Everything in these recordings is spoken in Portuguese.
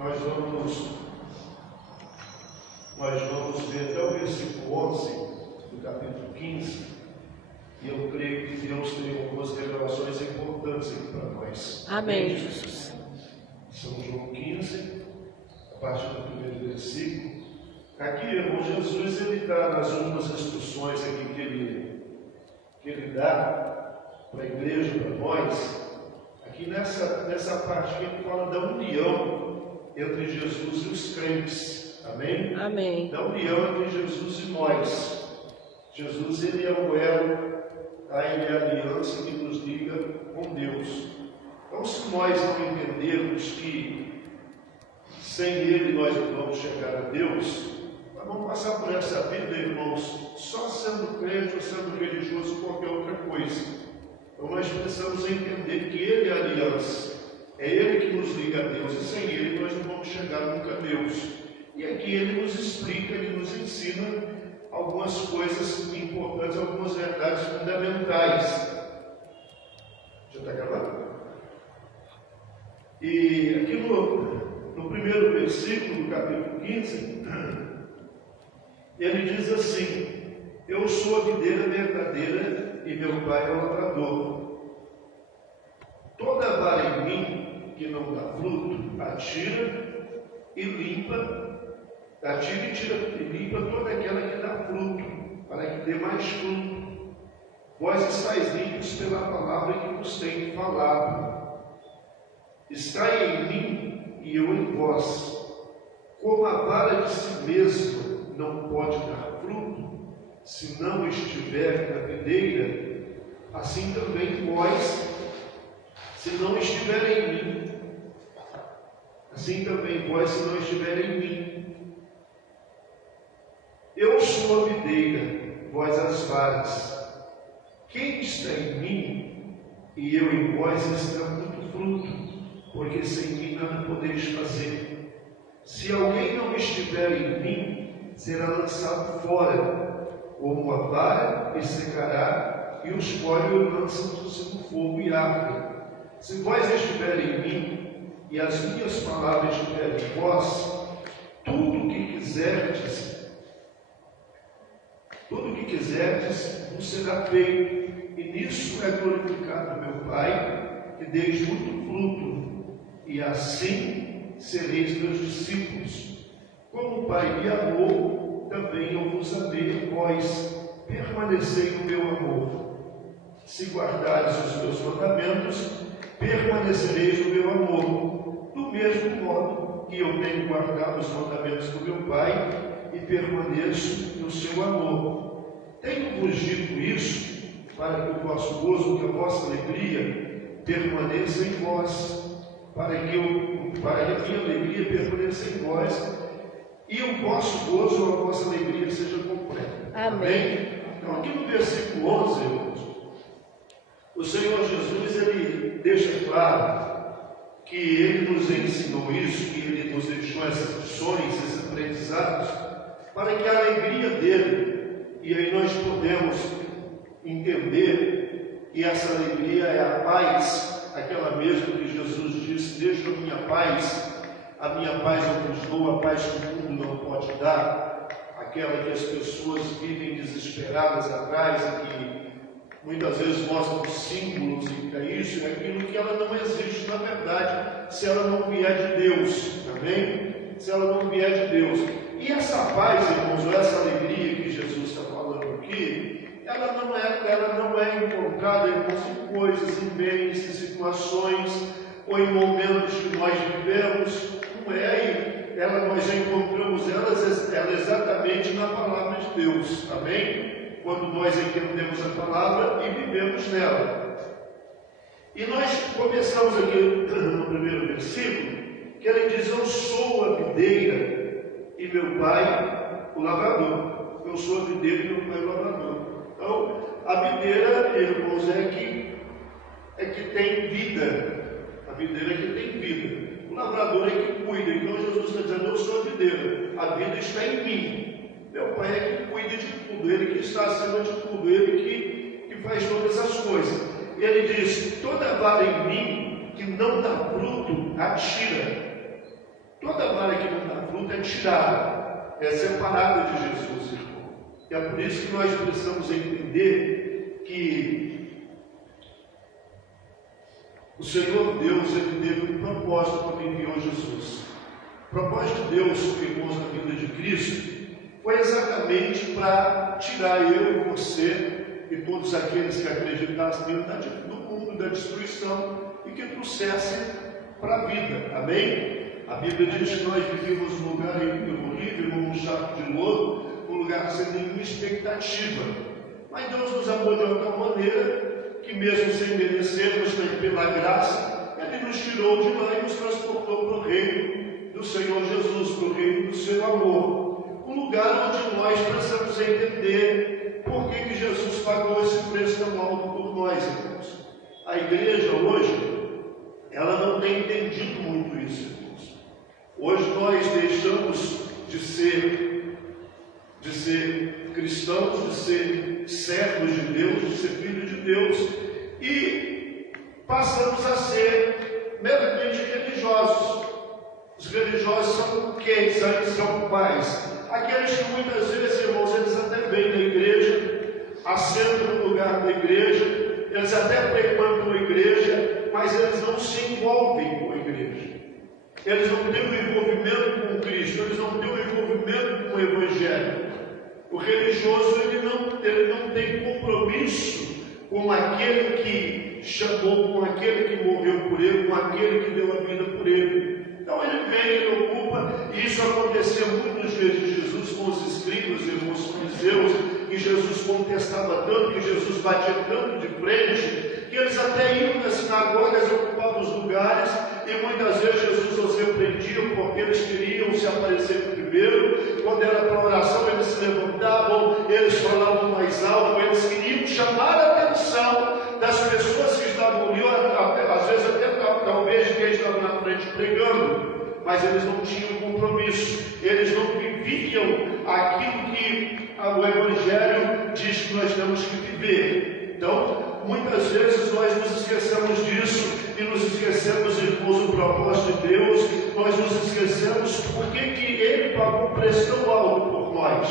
Nós vamos ver até o versículo 11 do capítulo 15, e eu creio que Deus tem algumas revelações importantes aqui para nós. Amém, Jesus. São João 15, a partir do primeiro versículo. Aqui, irmão, Jesus ele dá nas últimas instruções aqui que ele dá para a igreja, para nós. Aqui nessa parte que ele fala da união entre Jesus e os crentes. Amém? Amém. Da união entre Jesus e nós. Jesus ele é o elo, ele é a aliança que nos liga com Deus. Então, se nós não entendermos que sem Ele nós não vamos chegar a Deus, nós vamos passar por essa vida, irmãos, só sendo crente ou sendo religioso ou qualquer outra coisa. Então nós precisamos entender que Ele é a aliança, é Ele que nos liga a Deus, e sem Ele nós não vamos chegar nunca a Deus. E aqui Ele nos explica, Ele nos ensina algumas coisas importantes, algumas verdades fundamentais. Já está acabando? E aqui no primeiro versículo do capítulo 15, ele diz assim: eu sou a videira verdadeira e meu pai é o lavrador. Toda vara em mim que não dá fruto, atira e limpa, e limpa toda aquela que dá fruto, para que dê mais fruto. Vós estáis limpos pela palavra que vos tenho falado. Estai em mim e eu em vós. Como a vara de si mesma não pode dar fruto, se não estiver na videira, assim também vós, se não estiver em mim. Assim também vós, se não estiver em mim. Eu sou a videira, vós as varas. Quem está em mim e eu em vós está muito fruto, porque sem mim nada podeis fazer. Se alguém não estiver em mim, será lançado fora, como a vara, e secará, e os folhos lançam-se no fogo e ardem. Se vós estiverem em mim, e as minhas palavras estiverem em vós, tudo o que quiserdes, vos será feito, e nisso é glorificado meu Pai, que deis muito fruto, e assim sereis meus discípulos. Como o Pai me amou, também eu vos amei a vós. Permanecei no meu amor. Se guardares os meus mandamentos, permanecereis no meu amor. Do mesmo modo que eu tenho guardado os mandamentos do meu Pai e permaneço no seu amor. Tenho-vos dito isso para que o vosso gozo, que a vossa alegria permaneça em vós, para que a minha alegria permaneça em vós e o vosso gozo ou a vossa alegria seja completa. Amém. Então, aqui no versículo 11, irmãos, o Senhor Jesus ele deixa claro que Ele nos ensinou isso, que Ele nos deixou essas lições, esses aprendizados, para que a alegria dele, e aí nós podemos entender que essa alegria é a paz, aquela mesma que Jesus disse: deixa a minha paz eu vos dou, a paz que o mundo não pode dar, aquela que as pessoas vivem desesperadas atrás e que muitas vezes mostram símbolos e é isso e aquilo, que ela não existe na verdade se ela não vier de Deus, amém? Se ela não vier de Deus. E essa paz, irmãos, ou essa alegria que Jesus está falando aqui, ela não é encontrada, irmãos, em coisas, em bens, em situações, ou em momentos que nós vivemos. Não é aí. Nós encontramos ela exatamente na palavra de Deus, amém? Quando nós entendemos a palavra e vivemos nela. E nós começamos aqui no primeiro versículo, que ele diz: eu sou a videira e meu pai o lavrador. Eu sou a videira e meu pai o lavrador. Então, a videira, irmãos, é que tem vida. A videira é que tem vida. O lavrador é que cuida. Então Jesus está dizendo: eu sou a videira, a vida está em mim. Meu pai é que cuida de tudo, Ele que está acima de tudo, Ele que faz todas as coisas. E Ele diz: toda vara em mim que não dá fruto, atira. Toda tirada, é separada de Jesus, irmão. E é por isso que nós precisamos entender que o Senhor Deus, Ele teve um propósito quando enviou Jesus. O propósito de Deus, irmãos, na vida de Cristo, foi exatamente para tirar eu e você e todos aqueles que acreditassem no mundo da destruição e que trouxessem para a vida. Amém? A Bíblia diz que nós vivemos num lugar horrível, num chaco de lodo, um lugar sem nenhuma expectativa. Mas Deus nos amou de uma tal maneira que, mesmo sem merecermos, pela graça, Ele nos tirou de lá e nos transportou para o reino do Senhor Jesus, para o reino do seu amor. Um lugar onde nós precisamos entender por que Jesus pagou esse preço tão alto por nós, irmãos. A igreja hoje, ela não tem entendido muito isso, irmãos. Hoje nós deixamos de ser cristãos, de ser servos de Deus, de ser filhos de Deus, e passamos a ser meramente religiosos. Os religiosos são quem? São quais? Aqueles que muitas vezes, irmãos, eles até vêm na igreja, assentam no lugar da igreja, eles até frequentam a igreja, mas eles não se envolvem com a igreja. Eles não têm um envolvimento com Cristo, eles não têm um envolvimento com o Evangelho. O religioso, ele não tem compromisso com aquele que chamou, com aquele que morreu por ele, com aquele que deu a vida por ele. Então ele vem, ele ocupa, e isso acontecia muito nos dias de Jesus com os escribas e os fariseus, que Jesus contestava tanto, que Jesus batia tanto de frente, que eles até iam nas sinagogas, ocupavam os lugares, e muitas vezes Jesus os repreendia, porque eles queriam se aparecer primeiro. Quando era para oração, eles se levantavam, eles falavam mais alto, eles queriam chamar a atenção das pessoas que estavam ali, às vezes até talvez de quem estava na frente pregando, mas eles não tinham compromisso, eles não viviam aquilo que o Evangelho diz que nós temos que viver. Então, muitas vezes nós nos esquecemos disso e nos esquecemos, irmãos, do propósito de Deus. Nós nos esquecemos porque que Ele pagou um preço tão alto por nós,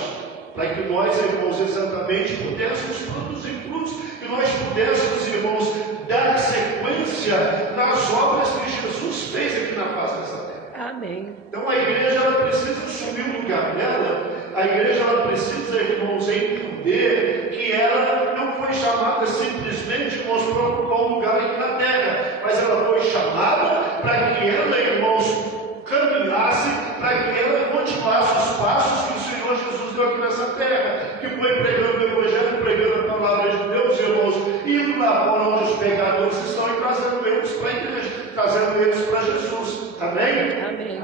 para que nós, irmãos, exatamente pudéssemos produzir frutos, que nós pudéssemos, irmãos, dar sequência nas obras que Jesus fez aqui na face dessa terra. Amém. Então a igreja, ela precisa assumir o lugar dela. A igreja, ela precisa, irmãos, entender que ela não foi chamada simplesmente, irmãos, para ocupar um lugar aqui na terra, mas ela foi chamada para que ela, irmãos, caminhasse, para que ela continuasse os passos que o Senhor Jesus deu aqui nessa terra, que foi pregando o Evangelho, pregando a palavra de Deus, irmãos, indo lá fora onde os pecadores estão e trazendo eles para a igreja, trazendo eles para Jesus. Amém? Amém.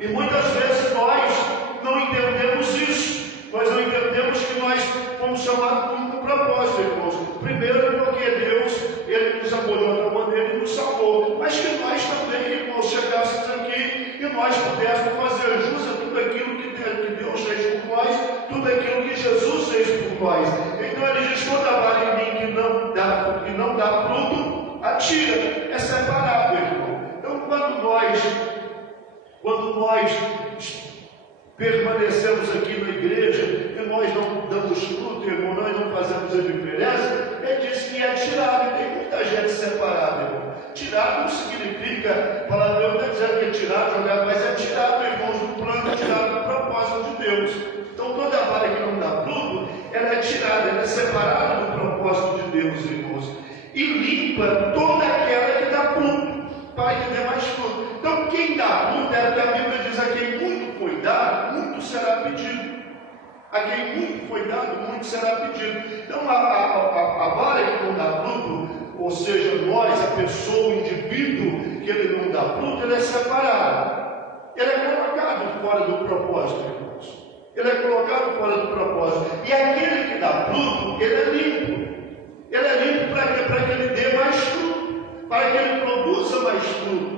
E muitas vezes nós não entendemos isso. Nós não entendemos que nós fomos chamados com um propósito, irmãos. Primeiro, porque Deus, Ele nos amou de outra maneira e nos salvou. Mas que nós também, irmãos, chegássemos aqui e nós pudéssemos fazer jus a tudo aquilo que Deus fez por nós, tudo aquilo que Jesus fez por nós. Então Ele diz: toda vara em mim que não dá fruto, atira. É separado, irmão. Então, quando nós permanecemos aqui na igreja e nós não damos fruto, irmão, nós não fazemos a diferença, ele diz que é tirado. E tem muita gente separada, irmão. Tirado não significa, a palavra de Deus não está dizendo que é tirado, jogar, mas é tirado, irmãos, do plano, tirado do propósito de Deus. Então toda vara que não dá fruto, ela é tirada, ela é separada do propósito de Deus, irmãos. E limpa toda aquela que dá fruto, para que dê mais fruto. Então quem dá fruto é o que a Bíblia diz: a quem muito foi dado, muito será pedido. A quem muito foi dado, muito será pedido. Então a vara que não dá fruto, ou seja, nós, a pessoa, o indivíduo que ele não dá fruto, ele é separado. Ele é colocado fora do propósito, irmãos. Ele é colocado fora do propósito. E aquele que dá fruto, ele é limpo. Ele é limpo para quê? Para que ele dê mais fruto, para que ele produza mais fruto.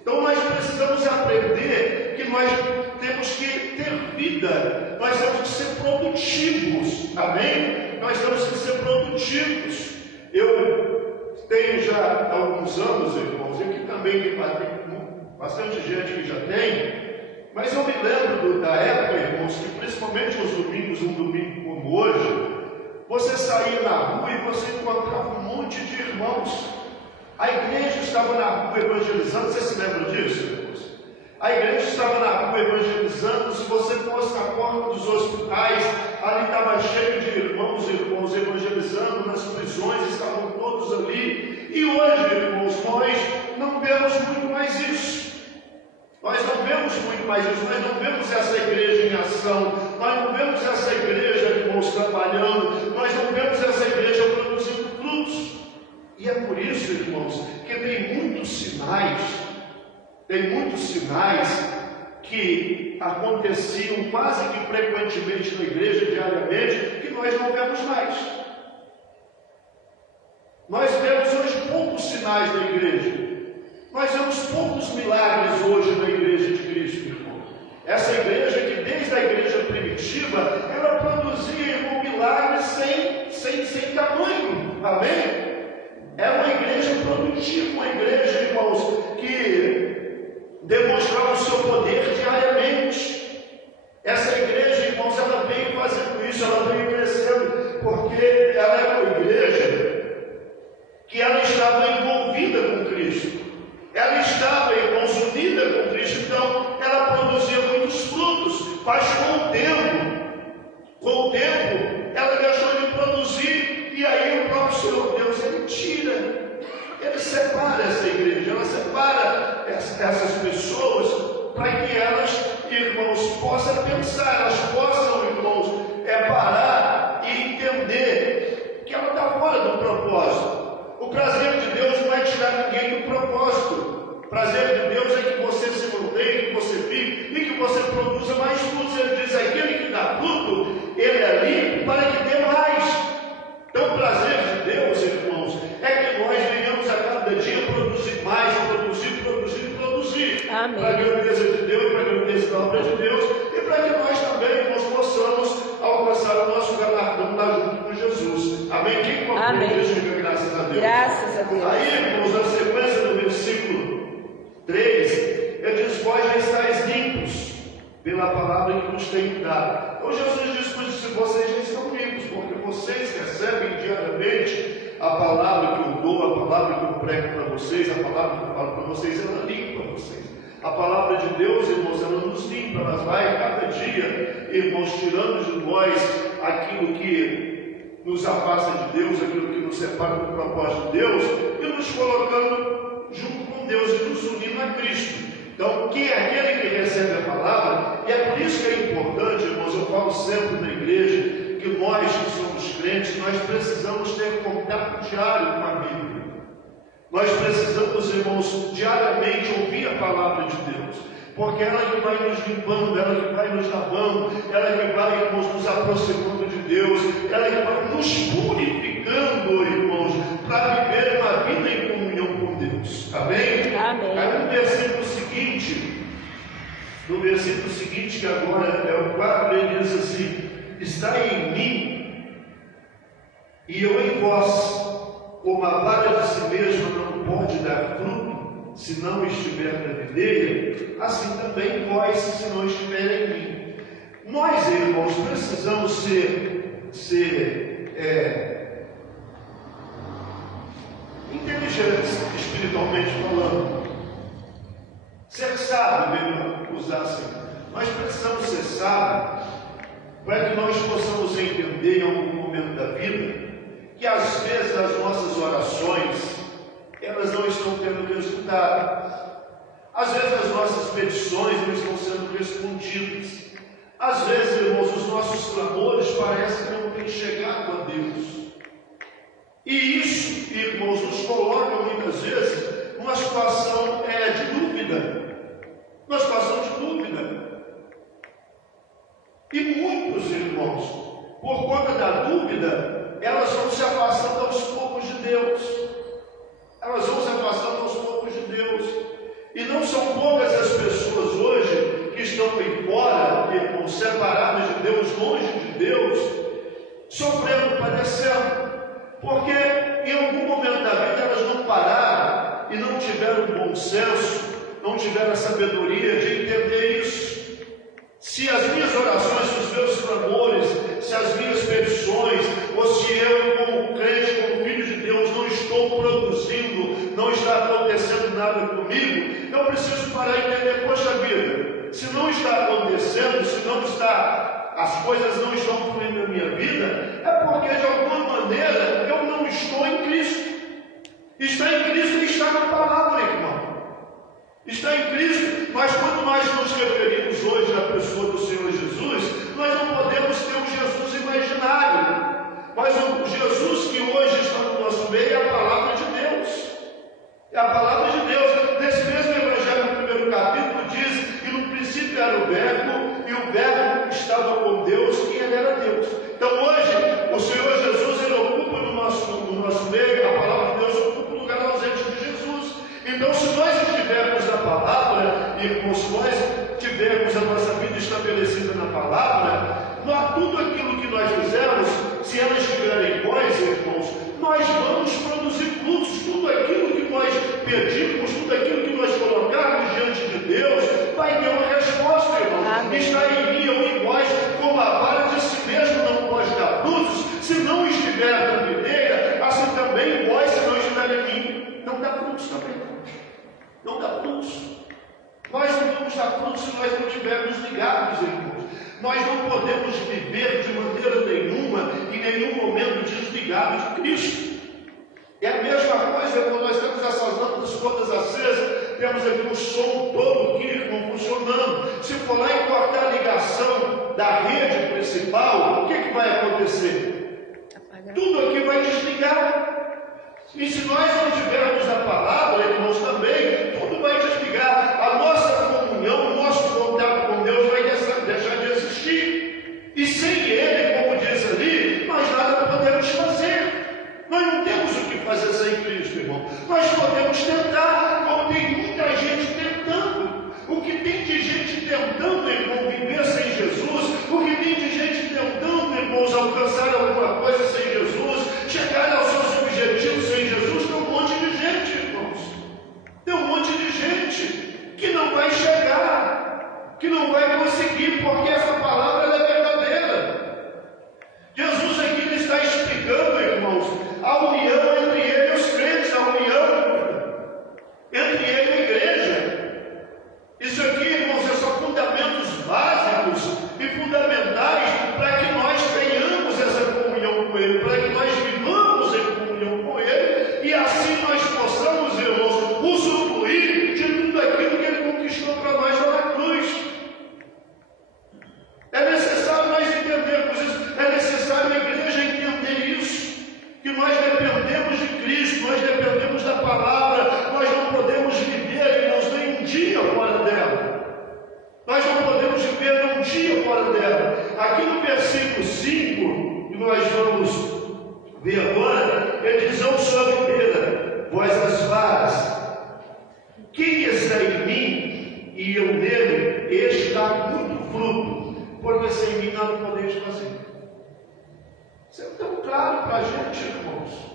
Então nós precisamos aprender que nós temos que ter vida, nós temos que ser produtivos, amém? Nós temos que ser produtivos. Eu tenho já alguns anos, irmãos, e aqui também tem bastante gente que já tem, mas eu me lembro da irmãos, que principalmente aos domingos, um domingo como hoje, você saía na rua e você encontrava um monte de irmãos. A igreja estava na rua evangelizando, você se lembra disso, irmãos? A igreja estava na rua evangelizando. Se você fosse na porta dos hospitais, ali estava cheio de irmãos evangelizando, nas prisões estavam todos ali. E hoje, irmãos, nós não vemos muito mais isso. Nós não vemos muito mais isso, nós não vemos essa igreja em ação, nós não vemos essa igreja, irmãos, trabalhando, nós não vemos essa igreja produzindo frutos. E é por isso, irmãos, que tem muitos sinais que aconteciam quase que frequentemente na igreja, diariamente, que nós não vemos mais. Nós vemos hoje poucos sinais da igreja. Nós vemos poucos milagres hoje na igreja de Cristo, irmão. Essa igreja que desde a igreja primitiva, ela produzia, irmão, milagres sem tamanho. Amém? Era uma igreja produtiva, uma igreja, irmãos, que demonstrava o seu poder diariamente. Essa igreja, irmãos, ela veio fazendo isso, ela veio crescendo, porque ela era uma igreja que ela estava envolvida com Cristo. Ela estava, irmãos, unida com Cristo, então ela produzia muitos frutos. Mas com o tempo, ela deixou de produzir, e aí o próprio Senhor Deus, ele separa essa igreja, ela separa essas pessoas, para que elas, irmãos, possam pensar, elas possam, irmãos, parar e entender que ela está fora do propósito. O prazer de Deus não é tirar ninguém do propósito. O prazer de Deus é que você se mantenha, que você vive e que você produza mais frutos. Ele diz: aquele que dá fruto, ele é limpo para que dê mais. Então o prazer de Deus, irmãos, é que nós venhamos a cada dia produzir mais, produzir. Amém. Para a grandeza de Deus, para a grandeza da obra de Deus, e para que nós também, irmãos, possamos alcançar o nosso galardão lá junto com Jesus. Amém? Quem compreende isso, diga graças a Deus. Graças a Deus. Aí, irmãos, na sequência do versículo 3, ele diz: vós já estáis limpos pela palavra que nos tem dado. Então Jesus diz para os: vocês já estão limpos, porque vocês recebem diariamente a palavra que eu dou, a palavra que eu prego para vocês, a palavra que eu falo para vocês, ela limpa vocês. A palavra de Deus, irmãos, ela nos limpa, ela vai cada dia, irmãos, tirando de nós aquilo que nos afasta de Deus, aquilo que nos separa do propósito de Deus, e nos colocando junto com Deus e nos unindo a Cristo. Então, quem é aquele que recebe a palavra, e é por isso que é importante, irmãos, eu falo sempre na igreja, que nós que somos crentes, nós precisamos ter contato diário com a Bíblia. Nós precisamos, irmãos, diariamente ouvir a palavra de Deus, porque ela que vai nos limpando, ela que vai nos lavando, ela que vai, irmãos, nos aproximando de Deus, ela que vai nos purificando, irmãos, para viver uma vida em comunhão com Deus. Amém? Amém. Aí no versículo seguinte, que agora é o 4, ele diz assim: está em mim e eu em vós, como a vara de si mesma não pode dar fruto se não estiver na videira, assim também vós, se não estiver em mim. Nós, irmãos, precisamos ser inteligentes, espiritualmente falando, ser sábio, mesmo usar assim. Nós precisamos ser sábios para que nós possamos entender em algum momento da vida que às vezes as nossas orações, elas não estão tendo resultado. Às vezes as nossas petições não estão sendo respondidas. Às vezes, irmãos, os nossos clamores parecem que não têm chegado a Deus. E isso, irmãos, nos coloca muitas vezes numa situação de dúvida. Uma situação de dúvida. E muitos, irmãos, por conta da dúvida, elas vão se afastando aos poucos de Deus. Elas vão se afastando aos poucos de Deus. E não são poucas as pessoas hoje que estão aí fora, irmãos, separadas de Deus, longe de Deus, sofrendo, padecendo. Porque em algum momento da vida elas não pararam e não tiveram bom senso, não tiveram a sabedoria de entender isso. Se as minhas orações poxa vida, se não está acontecendo, se não está, as coisas não estão fluindo na minha vida, é porque de alguma maneira eu não estou em Cristo. Está em Cristo e está na palavra, irmão. Está em Cristo, mas quando nós nos referimos hoje à pessoa do Senhor Jesus, nós não podemos ter um Jesus imaginário. Mas o Jesus que hoje está no nosso meio é a palavra de Deus. É a palavra de Deus. Nesse mesmo Evangelho, no primeiro capítulo, diz que no princípio era o Verbo, e o Verbo estava com Deus, e Ele era Deus. Então hoje, o Senhor Jesus, Ele ocupa no nosso meio, a palavra de Deus ocupa o lugar ausente de Jesus. Então, se nós estivermos na palavra, irmãos, se nós tivermos a nossa vida estabelecida na palavra, tudo aquilo que nós fizermos, se ela estiver em nós, irmãos, nós vamos produzir frutos. Tudo aquilo que nós pedimos, tudo aquilo que nós colocarmos diante de Deus, vai ter uma resposta, irmãos. Está em mim ou em vós, como a vara de si mesmo não pode dar frutos, se não estiver na videira, assim também em vós, se não estiver em mim, não dá frutos também. Não dá frutos. Nós não vamos dar frutos se nós não estivermos ligados, irmãos. Nós não podemos viver de maneira nenhuma, em nenhum momento, desligados de Cristo. É a mesma coisa quando nós temos essas lâmpadas todas acesas, temos aqui um som todo aqui, irmão, funcionando. Se for lá e cortar a ligação da rede principal, o que vai acontecer? Tudo aqui vai desligar. E se nós não tivermos a palavra, irmãos, também, tudo vai desligar. A nossa comunhão, o nosso contato com Deus vai deixar de existir. E sem Ele, como diz ali, nós nada podemos fazer. Nós não temos o que fazer sem Cristo, irmão. Nós podemos tentar, como tem muita gente tentando. O que tem de gente tentando, irmão, viver sem Jesus, o que tem de gente tentando, irmãos, alcançar alguma coisa sem Jesus, chegar aos seus objetivos sem Jesus, tem um monte de gente, irmãos. Tem um monte de gente que não vai chegar, que não vai conseguir, porque essa palavra ela é verdadeira. Jesus aqui ele está explicando, irmãos, a união entre ele e os crentes, a união entre ele e a igreja. Isso aqui, irmãos, são fundamentos básicos e fundamentais para que nós tenhamos essa comunhão com Ele, para que nós vivamos em comunhão com Ele e assim nós possamos, irmãos, usufruir de tudo aquilo que Ele conquistou para nós lá na cruz. É necessário nós entendermos isso, é necessário a igreja entender isso, que nós dependemos de Cristo, nós dependemos da palavra, nós não podemos viver, irmãos, nem um dia fora dela. Nós não podemos viver um dia fora dela. Aqui no versículo 5, que nós vamos ver agora, ele diz: eu sou a videira, vós as varas. Quem está em mim e eu nele, este dá muito fruto, porque sem mim nada podeis fazer. Isso é tão claro para a gente, irmãos.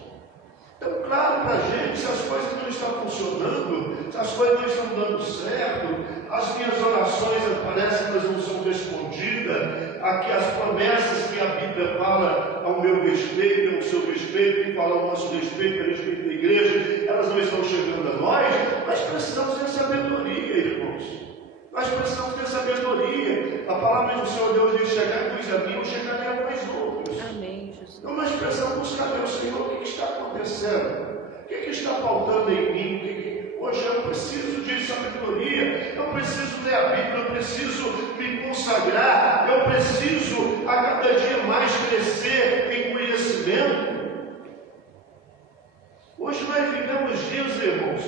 Tão claro para a gente, se as coisas não estão funcionando, se as coisas não estão dando certo, as minhas orações parecem que elas não são respondidas, aqui as promessas que a Bíblia fala ao meu respeito, ao seu respeito, que fala ao nosso respeito, a respeito da igreja, elas não estão chegando a nós precisamos ter sabedoria, irmãos. Nós precisamos ter sabedoria. A palavra do Senhor Deus diz: chegai-vos a mim, eu chegarei a vós outros. Amém, Jesus. Então nós precisamos buscar Deus, Senhor, o que está acontecendo? O que está faltando em mim? Hoje eu preciso de sabedoria, eu preciso ler a Bíblia, eu preciso me consagrar, eu preciso a cada dia mais crescer em conhecimento. Hoje nós vivemos dias, irmãos,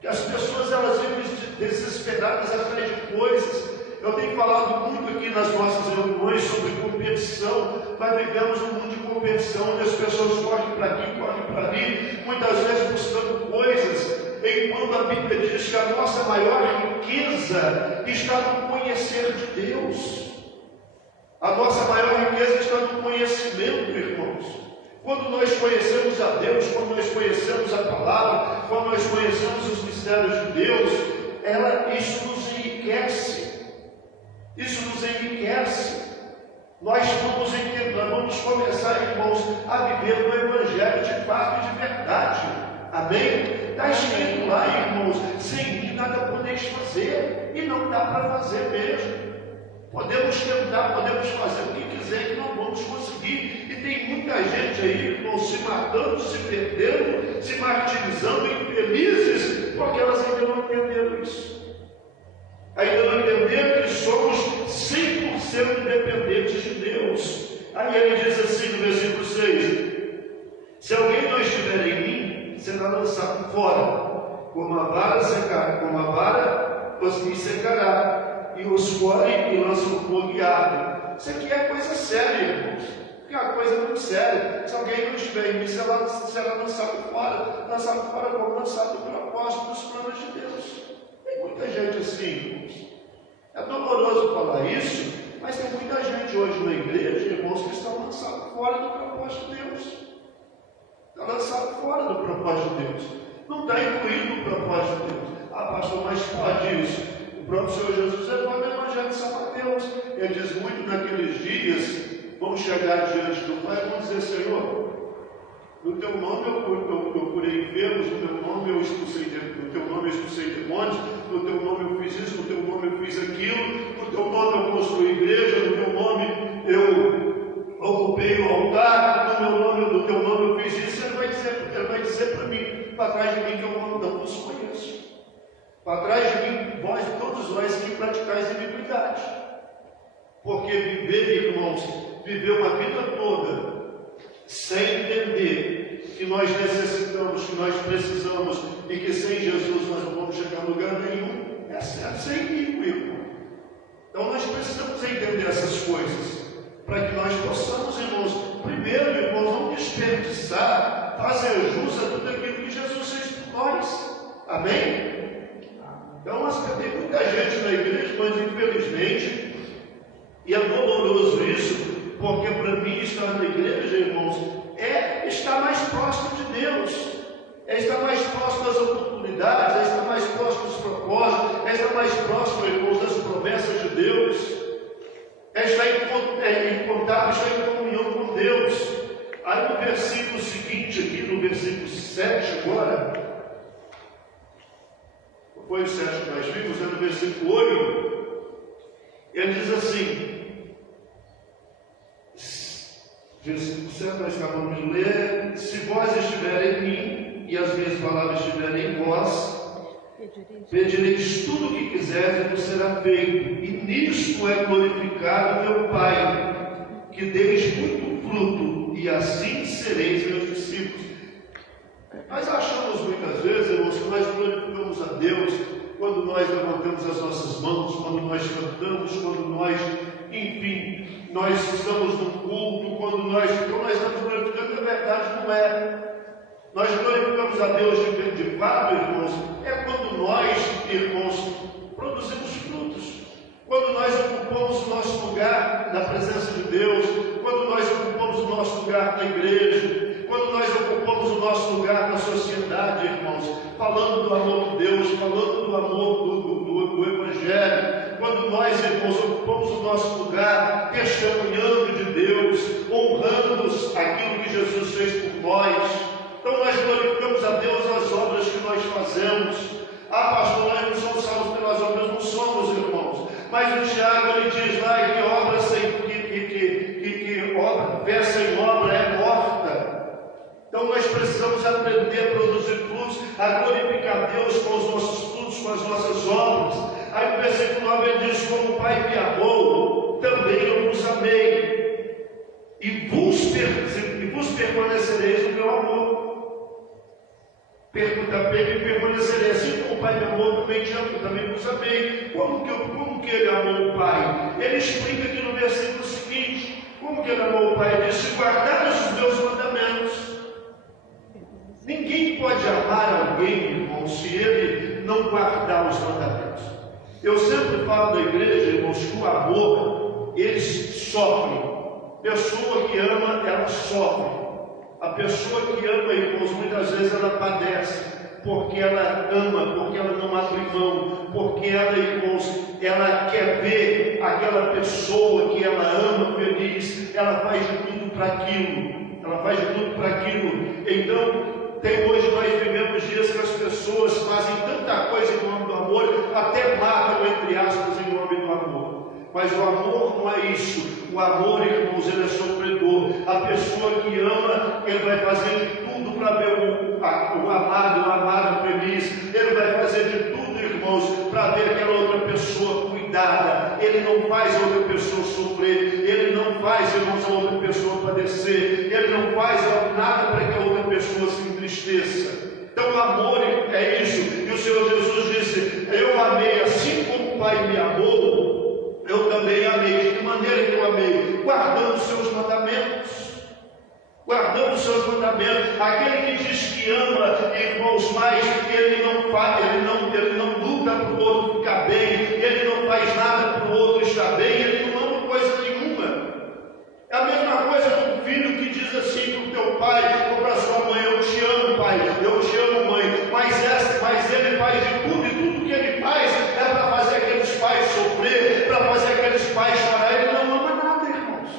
que as pessoas elas vivem desesperadas atrás de coisas. Eu tenho falado muito aqui nas nossas reuniões sobre competição. Nós vivemos um mundo de competição, onde as pessoas correm para aqui, correm para ali, muitas vezes buscando coisas, enquanto a Bíblia diz que a nossa maior riqueza está no conhecer de Deus. A nossa maior riqueza está no conhecimento, irmãos. Quando nós conhecemos a Deus, quando nós conhecemos a palavra, quando nós conhecemos os mistérios de Deus, isso nos enriquece. Isso nos enriquece. Nós vamos entender, nós vamos começar, irmãos, a viver o Evangelho de fato e de verdade. Amém? Está escrito lá, irmãos, sem mim nada podeis fazer, e não dá para fazer mesmo. Podemos tentar, podemos fazer o que quiser, que não vamos conseguir. E tem muita gente aí, irmãos, se matando, se perdendo, se martirizando, infelizes, porque elas ainda não entenderam isso. Ainda não entenderam que somos 100% dependentes de Deus. Aí ele diz assim no versículo 6: se alguém não estiver em mim, será lançado fora, como a vara os me secará, e os colhe e lança no fogo e arde. Isso aqui é coisa séria, irmãos. É uma coisa muito séria. Se alguém não estiver em mim, será lançado fora. Lançado fora como lançado do propósito dos planos de Deus. Tem muita gente assim, irmãos. É doloroso falar isso, mas tem muita gente hoje na igreja, irmãos, que estão lançados fora do propósito de Deus. Está lançado fora do propósito de Deus. Não está incluído no propósito de Deus. Ah, pastor, mas pode isso. O próprio Senhor Jesus levou no Evangelho de São Mateus. Ele diz muito naqueles dias, vamos chegar diante do Pai, vamos dizer: Senhor, no teu nome eu curei enfermos, no teu nome eu expulsei demônios, no teu nome eu fiz isso, no teu nome eu fiz aquilo, no teu nome eu construí igreja, no teu nome eu ocupei o altar, no teu nome eu fiz isso. Ele vai dizer para mim, para trás de mim, que eu não os conheço. Para trás de mim, todos nós que praticais iniquidade. Porque viver uma vida toda sem entender que nós necessitamos, que nós precisamos e que sem Jesus nós não vamos chegar a lugar nenhum, é ser iníquo, irmão. Então nós precisamos entender essas coisas para que nós possamos, irmãos, primeiro, irmãos, não desperdiçar, fazer jus a tudo aquilo que Jesus fez por nós. Amém? Então tem muita gente na igreja, mas infelizmente, e é doloroso isso, porque para mim estar na igreja, irmãos, é estar mais próximo de Deus, é estar mais próximo das oportunidades, é estar mais próximo dos propósitos, é estar mais próximo, irmãos, das promessas de Deus, é estar em contato, estar em comunhão com Deus. Aí no versículo seguinte, aqui no versículo 7 agora, foi o 7 que nós vimos, no versículo 8, ele diz assim, versículo 7 nós acabamos de ler: se vós estiverem em mim e as minhas palavras estiverem em vós, pedireis tudo o que quiserdes e vos será feito, e nisto é glorificado meu Pai, que deis muito fruto, e assim sereis meus discípulos. Nós achamos muitas vezes, irmãos, que nós glorificamos a Deus quando nós levantamos as nossas mãos, quando nós cantamos, quando nós, enfim, nós estamos no culto, quando nós estamos glorificando. Na verdade não é. Nós glorificamos a Deus de fato, irmãos, é quando nós, irmãos, produzimos frutos, quando nós ocupamos o nosso lugar na presença de Deus, quando nós ocupamos o nosso lugar na igreja, quando nós ocupamos o nosso lugar na sociedade, irmãos, falando do amor de Deus, falando do amor do Evangelho, quando nós, irmãos, ocupamos o nosso lugar testemunhando de Deus, honrando aquilo que Jesus fez por nós. Então nós glorificamos a Deus nas obras que nós fazemos. Ah, pastor, nós não somos salvos pelas obras, não somos, irmãos. Mas o Tiago, ele diz lá que obra fé sem obra é morta. Então nós precisamos aprender a produzir frutos, a glorificar Deus com os nossos frutos, com as nossas obras. Aí no versículo 9 ele diz: como o Pai me amou, também eu vos amei, e vos permanecereis no meu amor. Permanecereis, assim como o Pai me amou, também te amo, também vos amei. Como que ele amou o Pai? Ele explica aqui no versículo seguinte: como que ele amou o Pai? Ele diz: se guardares os meus mandamentos. Ninguém pode amar alguém, irmão, se ele não guardar os mandamentos. Eu sempre falo da igreja, irmãos, que o amor, eles sofrem. Pessoa que ama, ela sofre. A pessoa que ama, irmãos, muitas vezes ela padece, porque ela ama, porque ela não abre mão, porque ela, irmãos, ela quer ver aquela pessoa que ela ama feliz, ela faz de tudo para aquilo, Então, Hoje nós vivemos dias que as pessoas fazem tanta coisa em nome do amor, até matam, entre aspas, em nome do amor. Mas o amor não é isso. O amor, irmãos, ele é sofredor. A pessoa que ama, ele vai fazer de tudo para ver o amado feliz. Ele vai fazer de tudo, irmãos, para ver aquela outra pessoa cuidada. Ele não faz a outra pessoa sofrer. Ele não faz, irmãos, a outra pessoa padecer. Ele não faz nada para que a outra pessoa se entristeça. Então o amor é isso. E o Senhor Jesus disse: eu amei assim como o Pai me amou, eu também amei. De que maneira que eu amei? Guardando os seus mandamentos. Guardando os seus mandamentos. Aquele que diz que ama, irmãos, mas ele não luta para o outro ficar bem, ele não faz nada para o outro estar bem, ele não ama coisa nenhuma. É a mesma coisa de um filho que diz assim para o teu pai ou para a sua mãe: eu te amo, pai, eu te amo, mãe, mas ele faz de tudo, e tudo que ele faz é para fazer aqueles pais sofrer, para fazer aqueles pais chorar. Ele não ama nada, irmãos.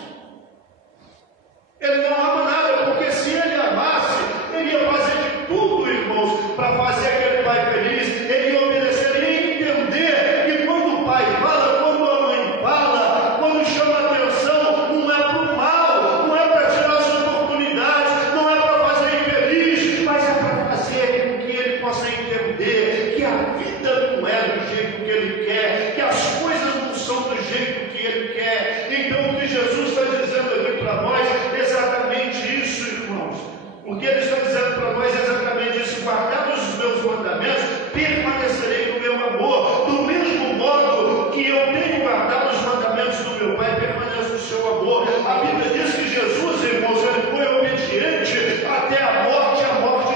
Ele não ama nada, porque se ele amasse, ele ia fazer de tudo, irmãos, para fazer aquele pai feliz. Ele ia obedecer, ele ia entender que quando o pai fala, quando a mãe fala, quando chama a atenção, não é para o mal, não é para tirar as oportunidades, não é para fazer infeliz, mas é para fazer com que ele possa entender que a vida não é do jeito que ele quer, que as coisas não são do jeito que ele quer. Então o que Jesus está dizendo aqui para nós é exatamente isso, irmãos. O que ele está dizendo para nós é exatamente isso: guardados os meus mandamentos, permanecerei no meu amor. Do mesmo modo que eu tenho guardado os mandamentos do meu Pai, permanece no seu amor. A Bíblia diz que Jesus, irmãos, ele foi obediente até a morte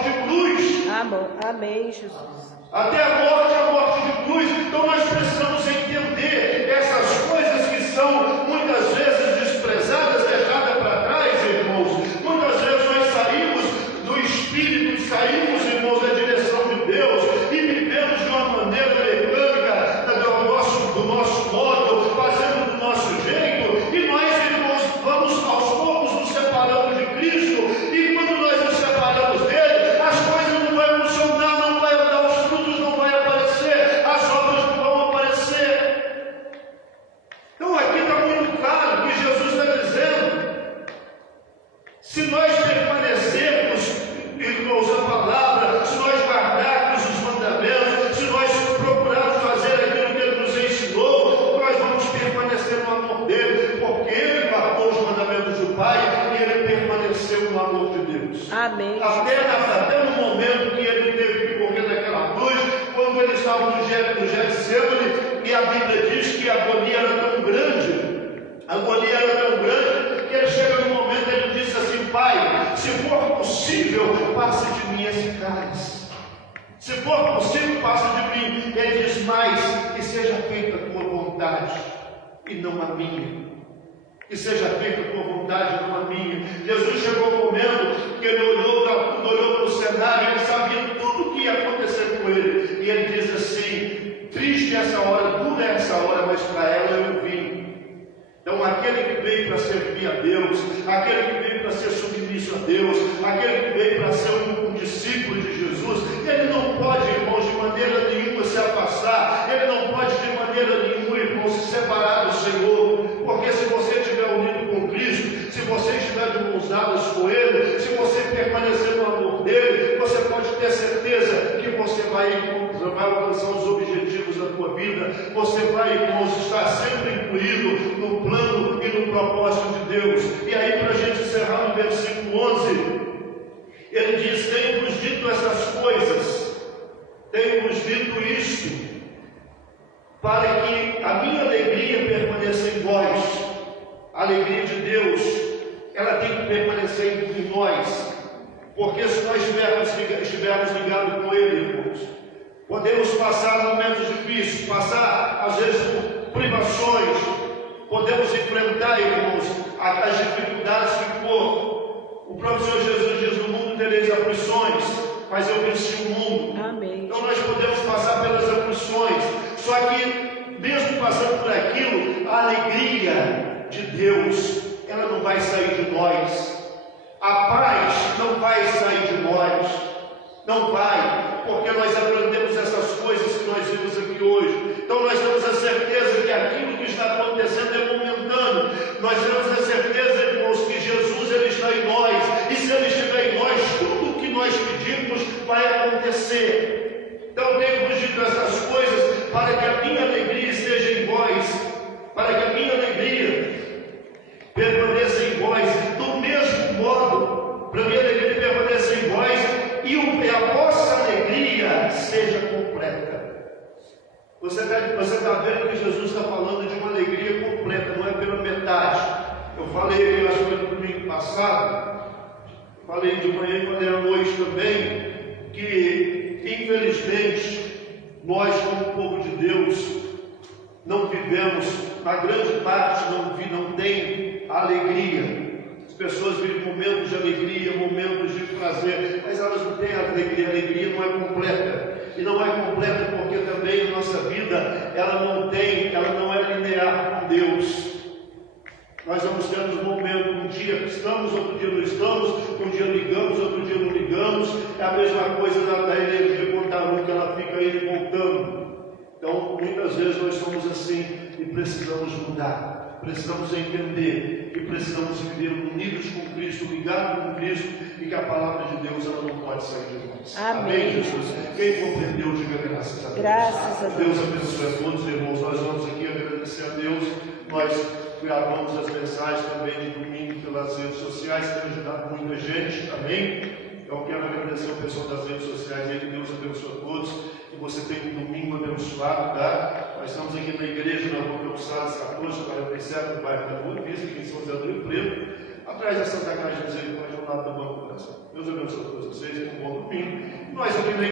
de cruz. Amém, Jesus. Até a morte de cruz. Então nós precisamos entender essas coisas que são muitas vezes desprezadas, deixadas para trás, irmãos. Muitas vezes nós saímos do Espírito, saímos, irmãos, da direção de Deus e vivemos de uma maneira mecânica, do nosso modo, fazendo do nosso jeito, e nós, irmãos, vamos aos poucos nos separando de Cristo, e quando nós nos separamos dele, as coisas não vão funcionar, não vai dar os frutos, não vai aparecer, as obras não vão aparecer. Então aqui está muito claro que Jesus está dizendo: se nós permanecermos, irmãos, a palavra, se nós guardarmos os mandamentos, se nós procurarmos fazer aquilo que ele nos ensinou, nós vamos permanecer no amor dele, porque ele guardou os mandamentos do Pai e ele permaneceu no amor de Deus. Amém. Até no momento que ele teve que morrer naquela cruz, quando ele estava no Getsemane, e a Bíblia diz que a agonia era tão grande, que ele chega no momento e ele disse assim: Pai, se for possível, passe de mim esse cálice. Se for possível, passe de mim. Ele diz: mas que seja feita a tua vontade e não a minha. Que seja feita a tua vontade e não a minha. Jesus chegou ao momento que ele olhou para o cenário, ele sabia tudo o que ia acontecer com ele. E ele diz assim: triste essa hora, dura essa hora, mas para ela eu vim. Então aquele que veio para servir a Deus, aquele que veio para ser submisso a Deus, aquele que veio para ser um discípulo de Jesus, ele não pode, irmãos, de maneira nenhuma se afastar, ele não pode de maneira nenhuma, irmãos, se separar do Senhor, porque se você estiver unido com Cristo, se você estiver de mãos dadas com Ele, se você permanecer no amor dele, você pode ter certeza que você vai alcançar os objetivos da tua vida, você vai, irmãos, estar sempre incluído no plano e no propósito de Deus. E aí, para a gente encerrar no versículo 11, ele diz: tenho-vos dito essas coisas, tenho-vos dito isto, para que a minha alegria permaneça em vós. A alegria de Deus, ela tem que permanecer em nós, porque se nós estivermos ligados com Ele, irmãos, podemos passar momentos difíceis, passar às vezes por privações, podemos enfrentar, irmãos, as dificuldades que for. O próprio Senhor Jesus diz: no mundo tereis aflições, mas eu venci o mundo. Amém. Então nós podemos passar pelas aflições, só que mesmo passando por aquilo, a alegria de Deus, ela não vai sair de nós. A paz não vai sair de nós. Não vai, porque nós aprendemos essas coisas que nós vimos aqui hoje. Então nós temos a certeza que aquilo que está acontecendo é momentâneo. Nós temos a certeza, irmãos, que Jesus ele está em nós. E se ele estiver em nós, tudo o que nós pedimos vai acontecer. Então tenho-vos dito essas coisas para que a minha alegria esteja em vós, para que a minha alegria permaneça em vós, do mesmo modo, para a minha alegria permaneça em vós e a vossa alegria seja completa. Você está vendo que Jesus está falando de uma alegria completa, não é pela metade. Eu falei, eu acho que foi no domingo passado, falei de manhã e falei à noite também, que infelizmente nós, como povo de Deus, não vivemos, na grande parte não tem alegria. As pessoas vivem momentos de alegria, momentos de prazer, mas elas não têm alegria. A alegria não é completa. E não é completa porque também a nossa vida, ela não é linear com Deus. Nós vamos tendo um momento, um dia estamos, outro dia não estamos, um dia ligamos, outro dia não ligamos. É a mesma coisa da energia conta-luz, que ela fica aí voltando. Então, muitas vezes nós somos assim e precisamos mudar, precisamos entender que precisamos viver unidos com Cristo, ligados com Cristo, e que a palavra de Deus ela não pode sair de nós. Amém, Jesus? Quem compreendeu, diga graças a Deus. Graças a Deus. Deus abençoe a todos, irmãos. Nós vamos aqui agradecer a Deus. Nós gravamos as mensagens também de domingo pelas redes sociais, tem ajudado muita gente. Amém? Então, quero agradecer ao pessoal das redes sociais aí, que Deus abençoe a todos. Que você tenha um domingo abençoado, tá? Nós estamos aqui na igreja, na rua Calçadas 1447, no bairro da Boa Vista, aqui em São José do Rio Preto, atrás da Santa Casa de Misericórdia, ao lado do Banco do Coração. Deus abençoe a todos vocês, um bom domingo. Nós aqui na